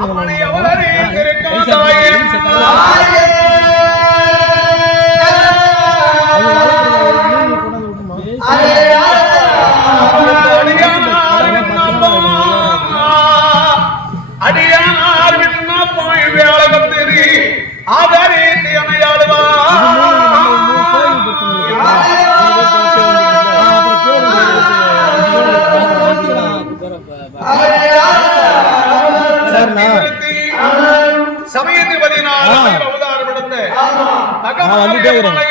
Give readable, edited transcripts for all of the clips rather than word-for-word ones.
அம்மனை அவளரே வந்துட்டே இருக்கிறேன்.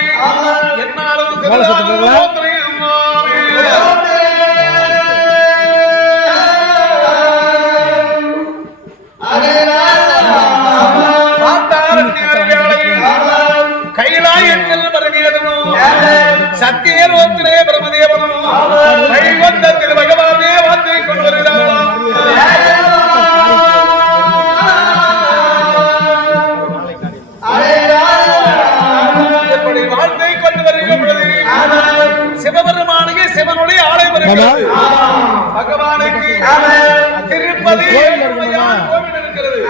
சத்தியலோகத்திலே பிரம்மதேவனும் கைவந்தத்தில் பகவானே வந்து கொண்டு வருகிறார். எப்படி வாழ்க்கை கொண்டு வருகிற பொழுது சிவபெருமானுக்கு சிவனுடைய ஆலயம் இருக்கிறது. பகவானுக்கு திருப்பதி கோவில் இருக்கிறது.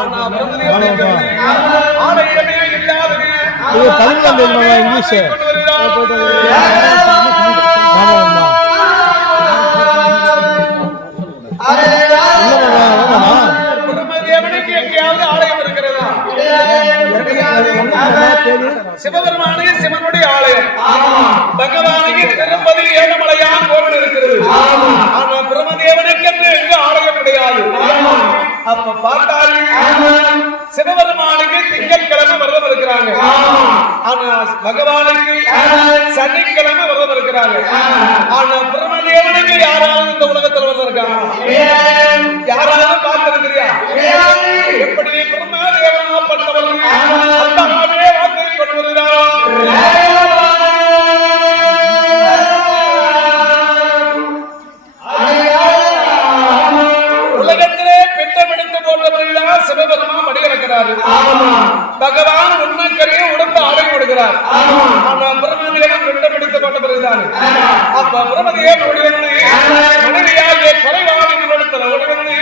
ஆனா பிரம்மதேவனுக்கு ஆலயமே இல்லாதது. இங்கிலீஷ் பிரம்மதேவனுக்கு எங்கேயாவது ஆலயம் இருக்கிறதா? சிவபெருமானுக்கு சிவனுடைய ஆலயம், பகவானுக்கு திருப்பதி ஏழுமலையான் கோவில் இருக்கிறது. ஆனா பிரம்மதேவனுக்கு என்று எங்க ஆலயம் கிடையாது. அப்ப பார்த்தால் சிவபெருமானுக்கு திங்கட்கிழமை விரதம் இருக்கிறாங்க. ஆனா பகவானுக்கு சனிக்கிழமை விரதம் இருக்கிறாங்க. ஆனா பிரம்மதேவனுக்கு யாராவது இந்த உலகத்தில் விரதம் இருக்காங்க? யாராவது பார்த்திருக்கிறியா? எப்படி பிரம்மதேவனாப்பட்டவர்கள் அந்தமாவே வார்த்தை கொண்டு வருகிறார். உலகத்திலே பிண்டமெடுத்து போட்டவர்களால் சிவபெருமான் மடியிறக்கிறார். பகவான் உண்மைக்கரையை உடம்பு ஆடை கொடுக்கிறார். ஆனா பிரம்மதேவன் பிண்டமெடுத்து போட்டவர்கள்தான். அப்ப பிரம்மதேவன் ஒளிவந்து மனைவியாகிய கலைவாணி நிறுவனத்தில் ஒளிவந்து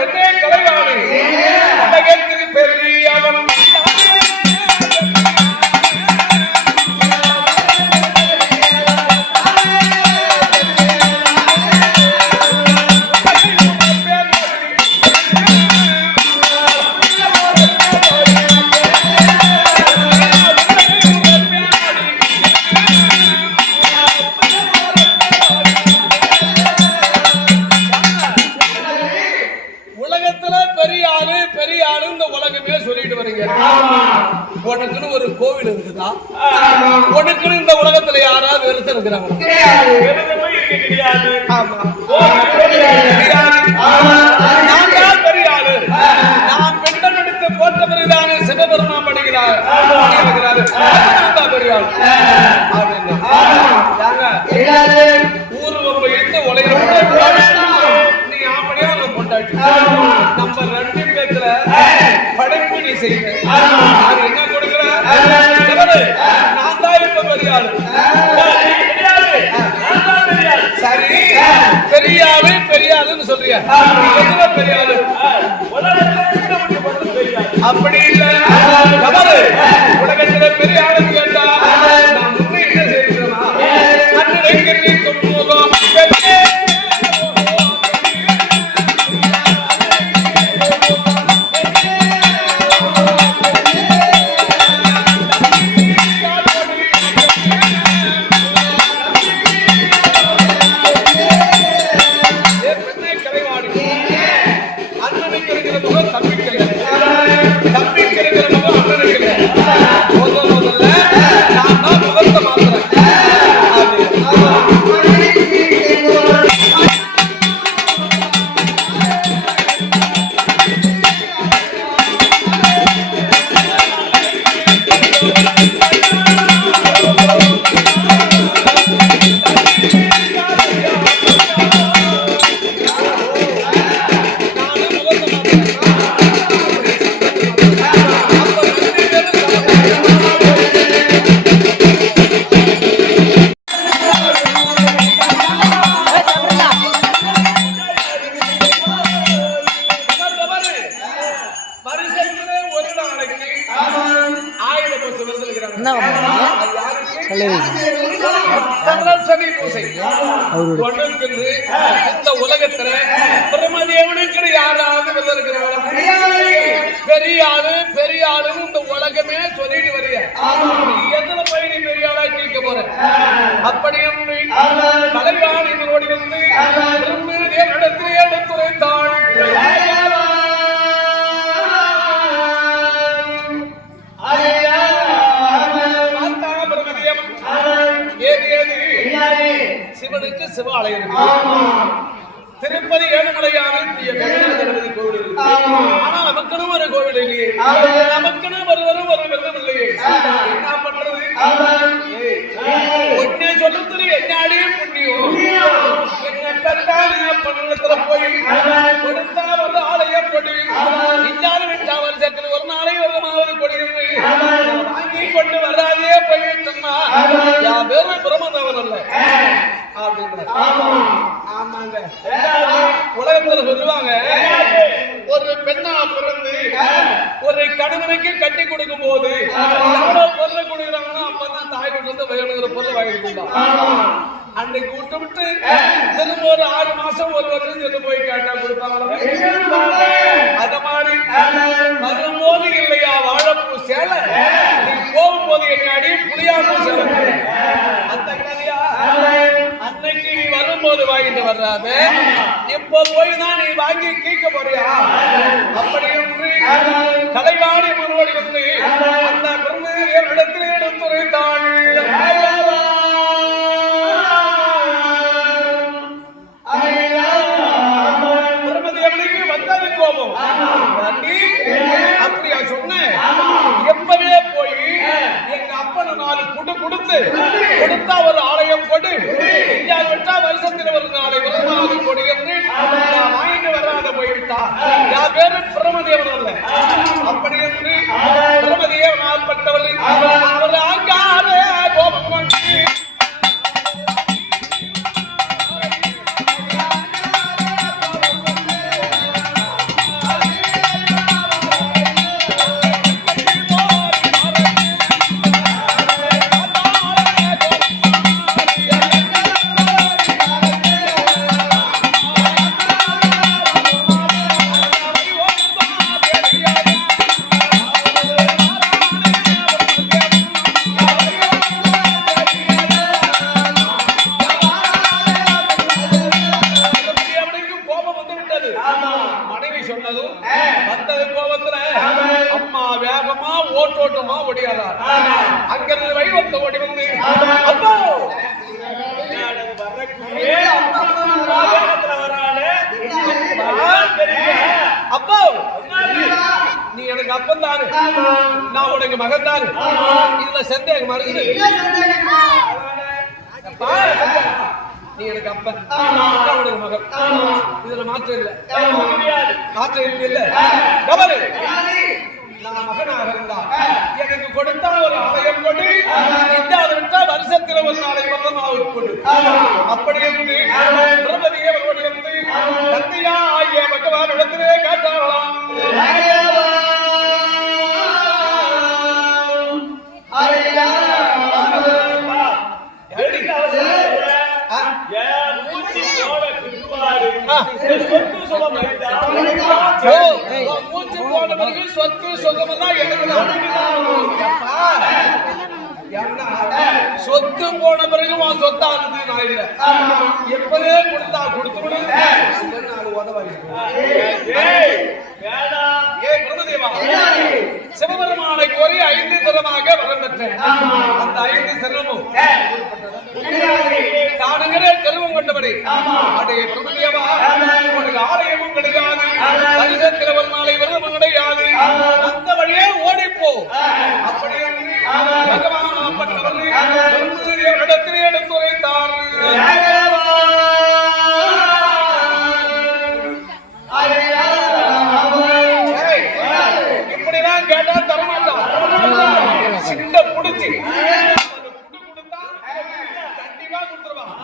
பெண்ணே கலைவாணி உலகத்தில் பெரியவன் உனக்குன்னு ஒரு கோவில் இருக்குதா? உனக்குன்னு இந்த உலகத்துல யாராவது வெறுத்து இருக்கிறாங்க? நான் பெரிய ஆளு, நான் பெண்டன் எடுத்து போட்ட பிறகுதானே சிவபெருமான் படிக்கிறார். பெரிய ஆளு ஊர்வம் போயிட்டு உலக நீங்க அப்படியே கொண்டாடி நம்ம ரெண்டு பேத்துல படைப்பு நீ செய்ய என்ன கொடுக்கிற? நான் தான் இப்ப பெரிய ஆளு. சரி, பெரிய ஆளு பெரிய ஆளுன்னு சொல்றியா? பெரிய ஆளு அப்படி இல்ல. உலகத்துல பெரிய ஆளுன்னு கேட்டா நான் முன்னே என்ன செய்யறேன்னா அன்னைக்கு முகம் இந்த உலகத்துல பிரம்மதேவனுக்கு யாராவது பெரிய ஆளு பெரிய ஆளுன்னு இந்த உலகமே சொல்லிட்டு வரிய எதுல போய் நீ பெரிய ஆளா கேட்க போற? அப்படியும் கலைவாணி ஓடி வந்து பிரம்மதேவனிடத்திலே எடுத்துரைத்தாள். சிவனுக்கு சிவாலயம் இருக்கு. திருப்பதி ஏழுமலையான கணபதி கோவில் இருக்கு. ஆனா நமக்குன்னு ஒரு கோவில் இல்லையே, நமக்குன்னு ஒரு வெள்ளம் இல்லையே. என்ன பண்றது? ஒன்னே சொல்லுறது என்னாடி புண்ணியம். என்ன கட்டாளியா பண்றதுல போய் கொடுத்தா ஒரு ஆலயம் கொடி இல்லாத விட்டா வருஷத்துல ஒரு நாளை வருமாவது கொடியிருந்து வாங்கி கொண்டு வராதே போயிட்டுமா யார் பேரு பிரம்மதேவன் அல்ல அப்படின்ற. ஆமாங்க, உலகத்துல சொல்லுவாங்க, ஒரு பெண்ணா பிறந்து ஒரு கணவனுக்கு கட்டி கொடுக்கும் போது எவ்வளவு பொருளை கொடுக்குறாங்கன்னா அப்பதான் தாய் வீட்டுல இருந்து வேணுங்கிற பொருளை வாங்கிட்டு கொடுப்பாங்க. அன்னைக்கு விட்டு விட்டு திரும்ப ஒரு 6 மாசம் ஒரு வருஷம் சொல்லி போய் கேட்டா கொடுப்பாங்க. அத மாதிரி வரும்போது இல்லையா வாழைப்பூ சேலை, நீ போகும்போது என்னாடி புளியாப்பூ சேலை. அந்த கதையா அன்னைக்கு நீ வரும்போது வாங்கிட்டு வர்றாத, இப்ப போய் தான் நீ வாங்கி கேட்க போறியா? அப்படி என்று கலைவாணி முன்னோடி வந்து அந்த பிறந்த இடத்துல எடுத்துரைத்தான். அப்படியா சொன்ன? எப்பவே போய் எங்க அப்பன 4 குடு கொடுத்தா ஒரு ஆலயம் கொடு, இந்தியாவை விட்டா வருஷத்துல ஒரு நாளை வருமாவது கொடு என்று வாங்கிட்டு வராத போயிட்டா யார் பேரு பிரம்மதேவன் அல்ல. அப்படி என்று பிரம்மதேவன் ஆட்பட்டவர்கள் அவர் ஆங்காரே கோபம் கொண்டு அம்மா வேகமா ஓட்டோட்டமா ஓடியாரார். அங்கிருந்து வைவந்த ஓடி வந்து அப்போ அப்போ நீ எனக்கு அப்பன் தாரு, நான் உனக்கு மகன் தாரு, இதுல சந்தேகம் இருக்குது. நீ எனக்கு அப்பன், உனக்கு மகன், இதுல மாற்றம் இல்ல, மாற்றம் இல்ல. கவலை நான் மகனாக இருந்தா எனக்கு கொடுத்தா ஒரு ஆலயம் கொடு, இல்லாத விட்டா வருஷத்துல ஒரு நாளை மொத்தமாக கொடு. அப்படி என்று திரௌபதியை அவரோடு வந்து தந்தையா ஆகிய பகவான் இடத்திலே காட்டாளாம். மூச்சு போன பிறகு சொத்து சொகமெல்லாம் சொத்து போன பிறகு உன் சொத்தா இருக்கு. நான் இல்ல எப்பதே கொடுத்தா கொடுத்து சிவபெருமானை கோரி 5 தரமாக வரம் பெற்றேன். அந்த 5 சிரமும் தானுங்கிற கருவம் கொண்டபடி அடைய பிரபுதேவா உனக்கு ஆலயமும் கிடையாது, வருஷத்தில் ஒரு நாளை விரதமும் கிடையாது, அந்த வழியே ஓடிப்போ. அப்படி இடத்திலே எடுத்துரைத்தார். இப்படிதான் கேட்டா தரமாட்டான். சின்ன புடிச்சு கொடுத்தா கண்டிப்பா கொடுத்துருவான்.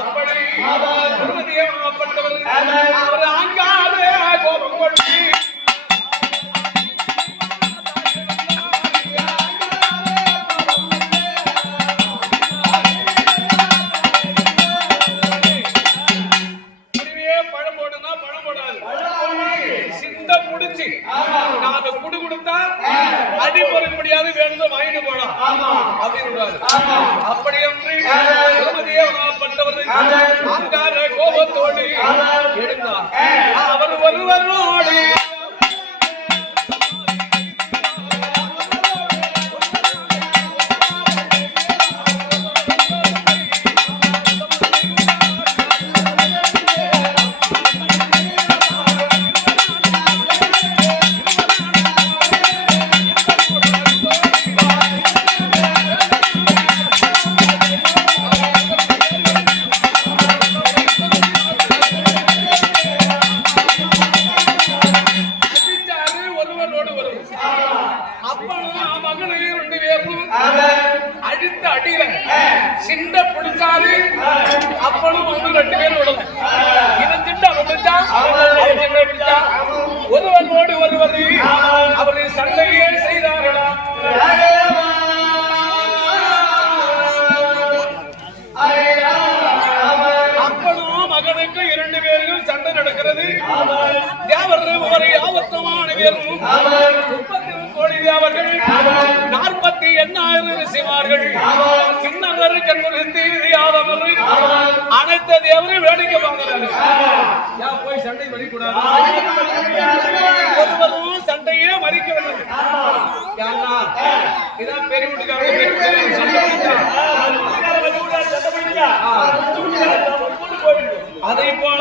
அப்படி அவர் ஆங்காலே கோபம் கொண்டு கோபத்தோடு எழுந்தார். அவர் ஒருவரோடு அப்பனும் மகனையும் 2 பேரும் அழுத்த அடியில சிண்ட பிடிச்சாரு. அப்பனும் மகனும் 2 பேரும் விடல. இவன் சிண்ட பிடிச்சா அவன் சிண்ட பிடிச்சா ஒருவரோடு ஒருவர் அவரை சண்டையே செய்தார்களா. அப்பனும் மகனுக்கு 2 பேரும் சண்டை நடக்கிறது. தேவர் ஒரு ஆபத்தமான பேரும் 30 கோடி தேவர்கள் 48,000 ரிஷிமார்கள் கிண்ணவர் கண்ணுறுத்தி விதியாதவர் அனைத்து தேவரும் வேடிக்கை பார்க்கிறாங்க. போய் சண்டை வலிக்கூடாது. ஒருவரும் சண்டையே மறிக்கிறது. இதான் பெரிய வீட்டுக்காரங்க அதை போல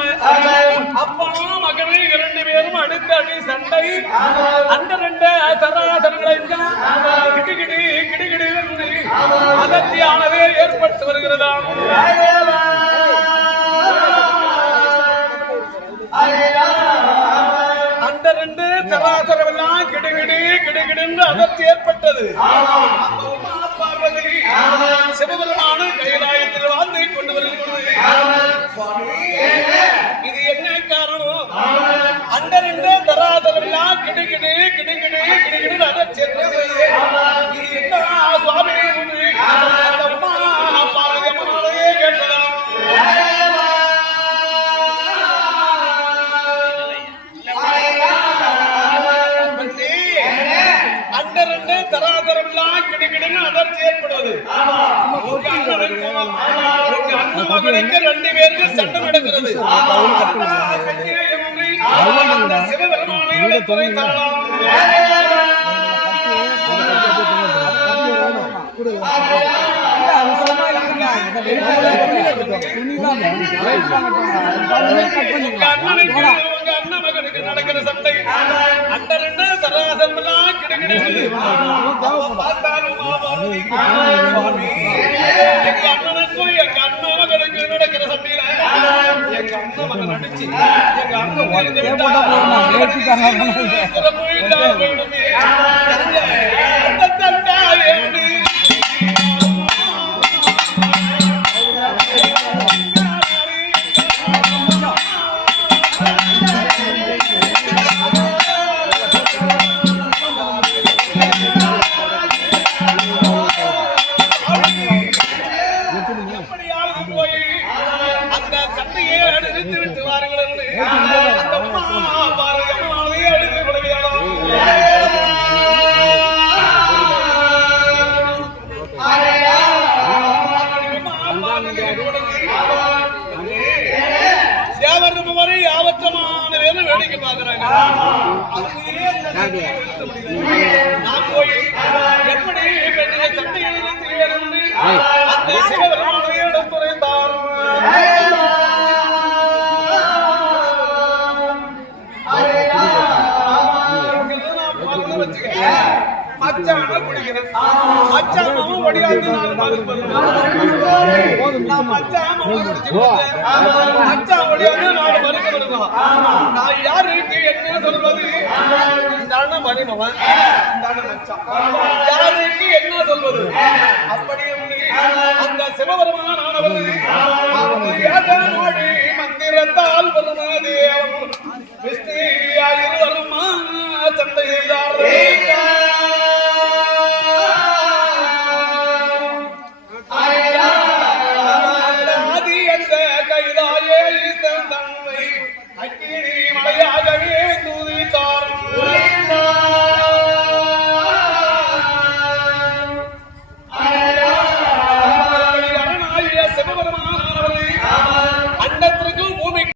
அப்பனும் மகனும் 2 பேரும் அடுத்த அடி சண்டை. அந்த 2 சராசரங்களை கிடுகிடி கிடுகிடி அதர்த்தியானதே ஏற்பட்டு வருகிறதா. அந்த 2 சராசரம் கிடுகிடி கிடுகிடு அதர்த்தி ஏற்பட்டது. பார்வதி சிவபெருமான கைலாயத்தில் வாழ்ந்து கொண்டு வருகிறது. இது என்ன காரணம்? அந்த 2 தராதரம் கிடுகிடு கிடுகிடு கிடுகிடு அதர்த்தி ஏற்பட்டது. இது என்ன சுவாமி பார்வதியே கேட்டதா. அந்த 2 தராதரம் கிடுகிடுன்னு அதர்ச்சி ஏற்படுவது. அண்ணன் மகனுக்கு 2 பேருக்கு சண்டை நடக்கிறது. சிவபெருமானையோட துணைத்தாளாம். அண்ணன் மகனுக்கு நடக்கிற சண்டை அந்த 2 தராசமெல்லாம் கிடுகிடுது. எங்க அண்ணனுக்கும் எங்க அண்ணன் மகனுக்கு நடக்கிற சண்டையில எங்க அண்ணன் மகன் அடிச்சு எங்க அண்ணன் போயிடுமே. வேடிக்கை பார்க்கிறாங்க. நான் போய் எப்படி சண்டையை அந்த சிவபெருமானையே எடுத்துரைத்தார். மச்சான குடிக்கிறேன். மச்சானும் ஒடியாந்து மச்சான் ஒடியாந்து 4 மறுக்க வருவான். நான் யாருக்கு என்ன சொல்வது? இந்தான மருமவன், இந்தான மச்சான், யாருக்கு என்ன சொல்வது? அப்படி அந்த சிவபெருமானானவர் ஏதமொழி மந்திரத்தால் பெருமாதேவன் விஷ்ணுவருமா சண்டை செய்தார்.